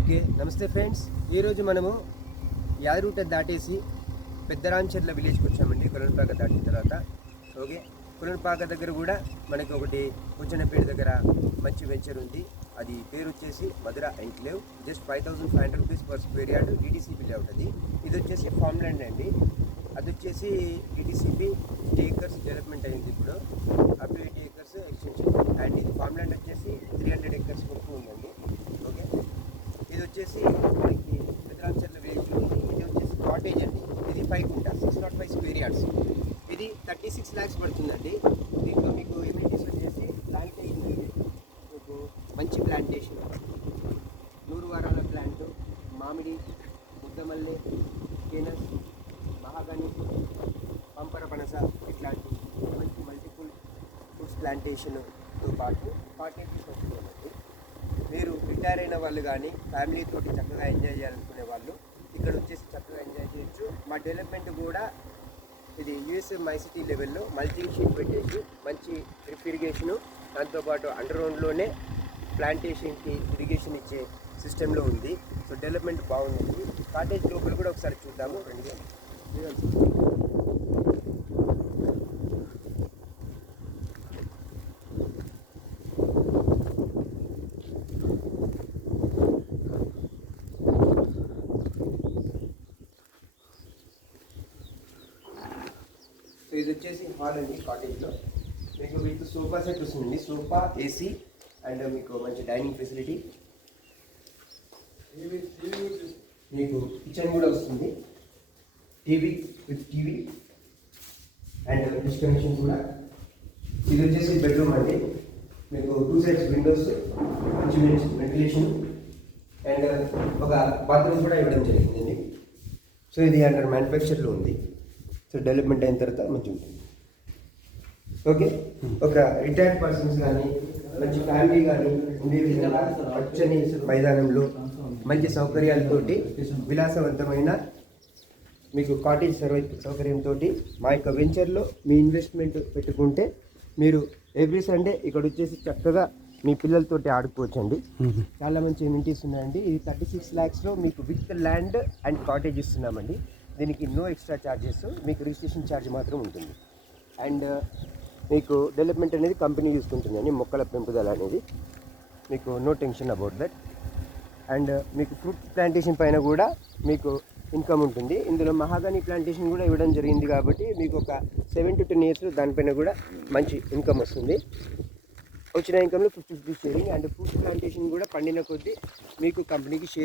Okay, నమస్తే friends. ఈరోజు మనము యాదగిరిగుట్ట దాటేసి పెద్దరాంచెర్ల విలేజ్కి వచ్చామండి. కొలనుపాక దాటిన తర్వాత ఓకే, కొలనుపాక దగ్గర కూడా మనకి ఒకటి పుచ్చనపేట దగ్గర మంచి వెంచర్ ఉంది. అది పేరు వచ్చేసి Madhura enclave. Just 5500 rupees per square yard DTCP layout. ఇది వచ్చేసి ఫామ్ ల్యాండ్ అండి. అది వచ్చేసి డిటిసిపి 80 acres డెవలప్మెంట్ అయింది. ఇప్పుడు up to 80 acres extension. And ఇది ఫామ్ ల్యాండ్ వచ్చేసి 300 acres వరకు ఉందండి. ఓకే, ఇది వచ్చేసి మనకి పెద్దరాంచెర్ల విలేజ్లో ఉంది. ఇది వచ్చేసి కాటేజ్ అండి. ఇది 5 గుంటాస్ 605 స్క్వేర్ యార్డ్స్. ఇది 36 lakhs పడుతుందండి. దీంట్లో మీకు ఎమ్యూనిటీస్ వచ్చేసి ప్లాంటేషన్ అండి. మీకు మంచి ప్లాంటేషన్, 100 వారాల ప్లాంట్, మామిడి, ముద్దమల్లె, కేనస్, మహాగని, పంపర పనస ఇట్లాంటి మంచి మల్టిపుల్ ఫుడ్స్ ప్లాంటేషన్తో పాటు కాటేజ్ వస్తుందండి. మీరు రిటైర్ అయిన వాళ్ళు కానీ ఫ్యామిలీతో చక్కగా ఎంజాయ్ చేయాలనుకునే వాళ్ళు ఇక్కడ వచ్చేసి చక్కగా ఎంజాయ్ చేయొచ్చు. మా డెవలప్మెంట్ కూడా ఇది యూఎస్ మైసిటీ లెవెల్లో మల్చింగ్ షీట్ పెట్టేసి మంచి డ్రిప్ ఇరిగేషను, దాంతోపాటు అండర్ గ్రౌండ్లోనే ప్లాంటేషన్కి ఇరిగేషన్ ఇచ్చే సిస్టంలో ఉంది. సో డెవలప్మెంట్ బాగుంది. కాటేజ్ లోపల కూడా ఒకసారి చూద్దాము. రండి. సో ఇది వచ్చేసి హాల్ అండి. కాటేజ్లో మీకు మీకు సోఫా సెట్ వస్తుందండి. సోఫా, ఏసీ అండ్ మీకు మంచి డైనింగ్ ఫెసిలిటీ. మీకు కిచెన్ కూడా వస్తుంది. TV with TV and disconnection కూడా. ఇది వచ్చేసి బెడ్రూమ్ అండి. మీకు 2 sides విండోస్, మంచి వెంటిలేషన్ అండ్ ఒక బాత్రూమ్ కూడా ఇవ్వడం జరిగిందండి. సో ఇది అండర్ మ్యానుఫ్యాక్చర్లో ఉంది. సో డెవలప్మెంట్ అయిన తర్వాత మంచిగా ఉంటుంది. ఓకే, ఒక రిటైర్డ్ పర్సన్స్ కానీ మంచి ఫ్యామిలీ కానీ ఉండే విధంగా పచ్చని మైదానంలో మంచి సౌకర్యాలతోటి విలాసవంతమైన మీకు కాటేజ్ సౌకర్యంతో మా యొక్క వెంచర్లో మీ ఇన్వెస్ట్మెంట్ పెట్టుకుంటే మీరు ఎవ్రీ సండే ఇక్కడ వచ్చేసి చక్కగా మీ పిల్లలతోటి ఆడుకోవచ్చండి. చాలా మంచి ఎమ్యూనిటీస్ ఉన్నాయండి. ఇది 36 lakhsలో మీకు విత్ ల్యాండ్ అండ్ కాటేజ్ ఇస్తున్నామండి. దీనికి నో ఎక్స్ట్రా ఛార్జెస్, మీకు రిజిస్ట్రేషన్ ఛార్జ్ మాత్రం ఉంటుంది. అండ్ మీకు డెవలప్మెంట్ అనేది కంపెనీ చూసుకుంటుందండి. మొక్కల పెంపుదల అనేది మీకు no tension about that. And మీకు ఫ్రూట్ ప్లాంటేషన్ పైన కూడా మీకు ఇన్కమ్ ఉంటుంది. ఇందులో మహాగని ప్లాంటేషన్ కూడా ఇవ్వడం జరిగింది కాబట్టి మీకు ఒక 7 to 10 years దానిపైన కూడా మంచి ఇన్కమ్ వస్తుంది. వచ్చిన ఇన్కమ్లో 50-50 షేరింగ్. అండ్ ఫ్రూట్ ప్లాంటేషన్ కూడా పండిన కొద్దీ మీకు కంపెనీకి షేర్